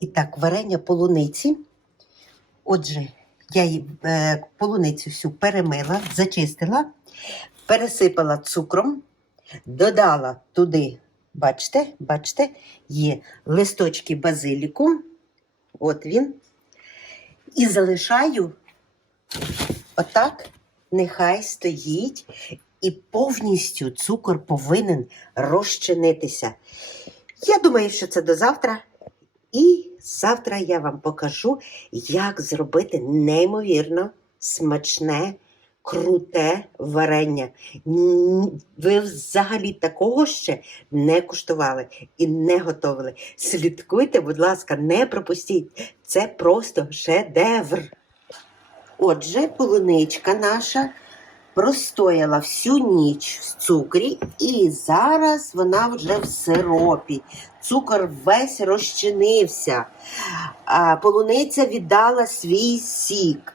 І так, варення полуниці. Отже, я її е, полуницю всю перемила, зачистила, пересипала цукром, додала туди, бачите, бачите, є листочки базиліку. От він. І залишаю отак, нехай стоїть, і повністю цукор повинен розчинитися. Я думаю, що це до завтра. І завтра я вам покажу, як зробити неймовірно смачне, круте варення. Ви взагалі такого ще не куштували і не готували. Слідкуйте, будь ласка, не пропустіть. Це просто шедевр. Отже, полуничка наша простояла всю ніч в цукрі, і зараз вона вже в сиропі. Цукор весь розчинився, полуниця віддала свій сік.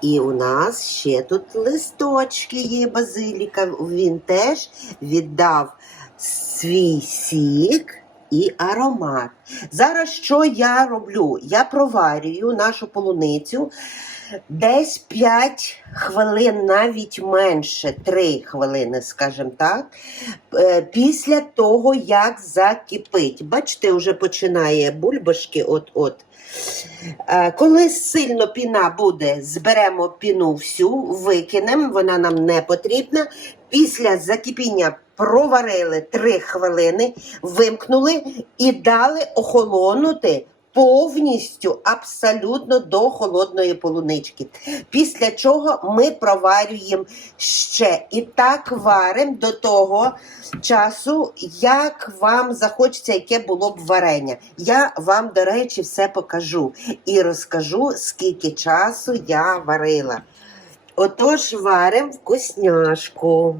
І у нас ще тут листочки є базиліка. Він теж віддав свій сік і аромат. Зараз що я роблю? Я проварюю нашу полуницю десь 5 хвилин, навіть менше, 3 хвилини, скажімо так, е, після того, як закипить. Бачите, вже починає бульбашки от-от. Е, Коли сильно піна буде, зберемо піну всю, викинемо, вона нам не потрібна. Після закипіння проварили 3 хвилини, вимкнули і дали охолонути повністю, абсолютно до холодної полунички. Після чого ми проварюємо ще. І так варимо до того часу, як вам захочеться, яке було б варення. Я вам, до речі, все покажу і розкажу, скільки часу я варила. Отож, варимо вкусняшку.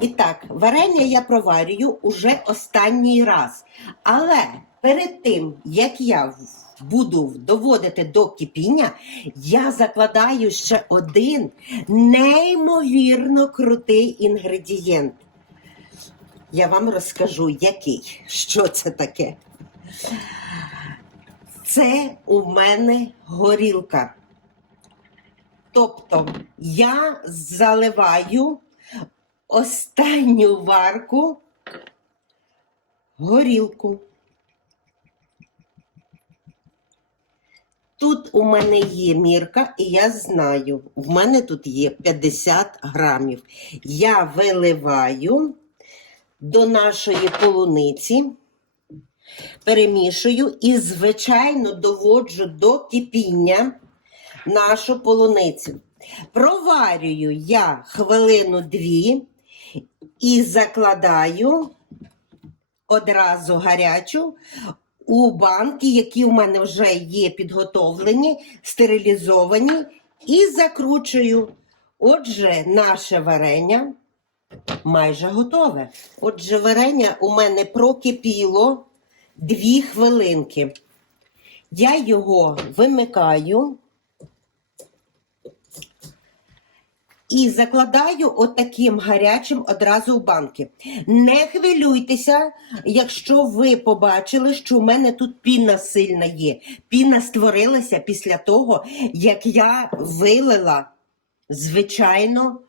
І так, варення я проварюю уже останній раз. Але перед тим, як я буду доводити до кипіння, я закладаю ще один неймовірно крутий інгредієнт. Я вам розкажу, який, що це таке. Це у мене горілка. Тобто я заливаю останню варку горілку. Тут у мене є мірка, і я знаю, в мене тут є 50 грамів. Я виливаю до нашої полуниці, перемішую і, звичайно, доводжу до кипіння нашу полуницю. Проварюю я хвилину-дві і закладаю одразу гарячу у банки, які в мене вже є підготовлені, стерилізовані, і закручую. Отже, наше варення майже готове. Отже, варення у мене прокипіло дві хвилинки. Я його вимикаю. І закладаю отаким гарячим одразу в банки. Не хвилюйтеся, якщо ви побачили, що у мене тут піна сильна є. Піна створилася після того, як я вилила, звичайно,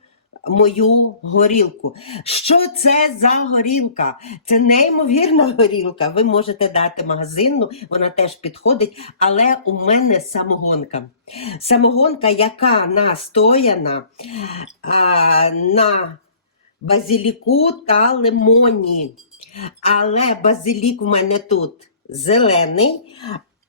мою горілку. Що це за горілка? Це неймовірна горілка. Ви можете дати магазинну, вона теж підходить, але у мене самогонка. Самогонка, яка настояна а, на базиліку та лимоні. Але базилік у мене тут зелений,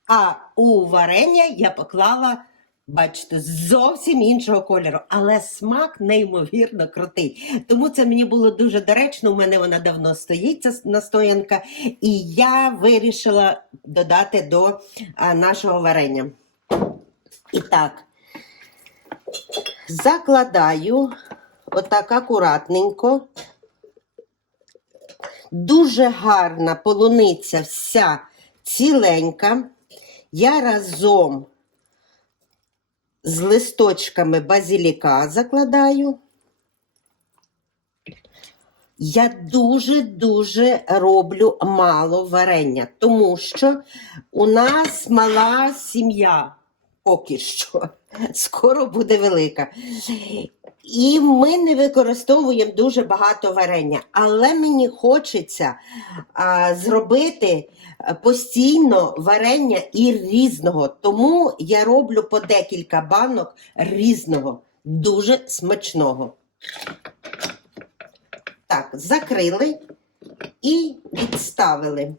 а у варення я поклала. Бачите, зовсім іншого кольору, але смак неймовірно крутий. Тому це мені було дуже доречно. У мене вона давно стоїть, ця настоянка, і я вирішила додати до а, нашого варення. І так, закладаю отак акуратненько. Дуже гарна полуниця вся ціленька. Я разом з листочками базиліка закладаю. Я дуже-дуже роблю мало варення, тому що у нас мала сім'я поки що. Скоро буде велика. І ми не використовуємо дуже багато варення, але мені хочеться а, зробити постійно варення і різного. Тому я роблю по декілька банок різного, дуже смачного. Так, закрили і відставили.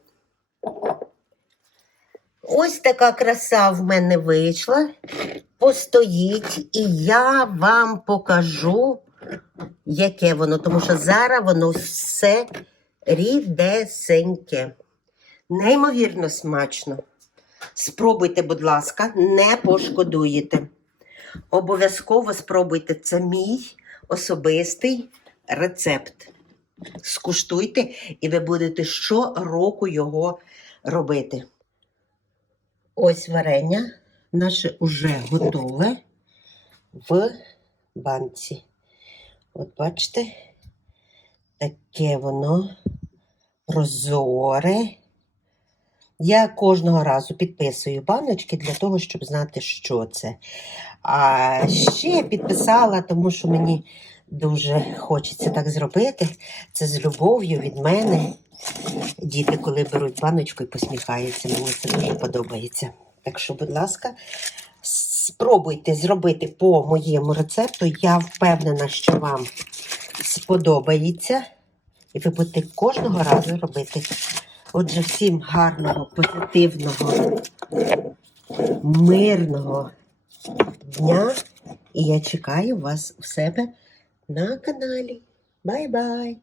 Ось така краса в мене вийшла. Постоїть, і я вам покажу, яке воно, тому що зараз воно все рідесеньке. Неймовірно смачно. Спробуйте, будь ласка, не пошкодуєте. Обов'язково спробуйте. Це мій особистий рецепт. Скуштуйте, і ви будете щороку його робити. Ось варення наше уже готове в банці. От бачите, таке воно прозоре. Я кожного разу підписую баночки для того, щоб знати, що це. А ще підписала, тому що мені дуже хочеться так зробити. Це з любов'ю від мене. Діти, коли беруть баночку і посміхаються, мені це дуже подобається. Так що, будь ласка, спробуйте зробити по моєму рецепту. Я впевнена, що вам сподобається. І ви будете кожного разу робити. Отже, всім гарного, позитивного, мирного дня. І я чекаю вас у себе на каналі. Бай-бай!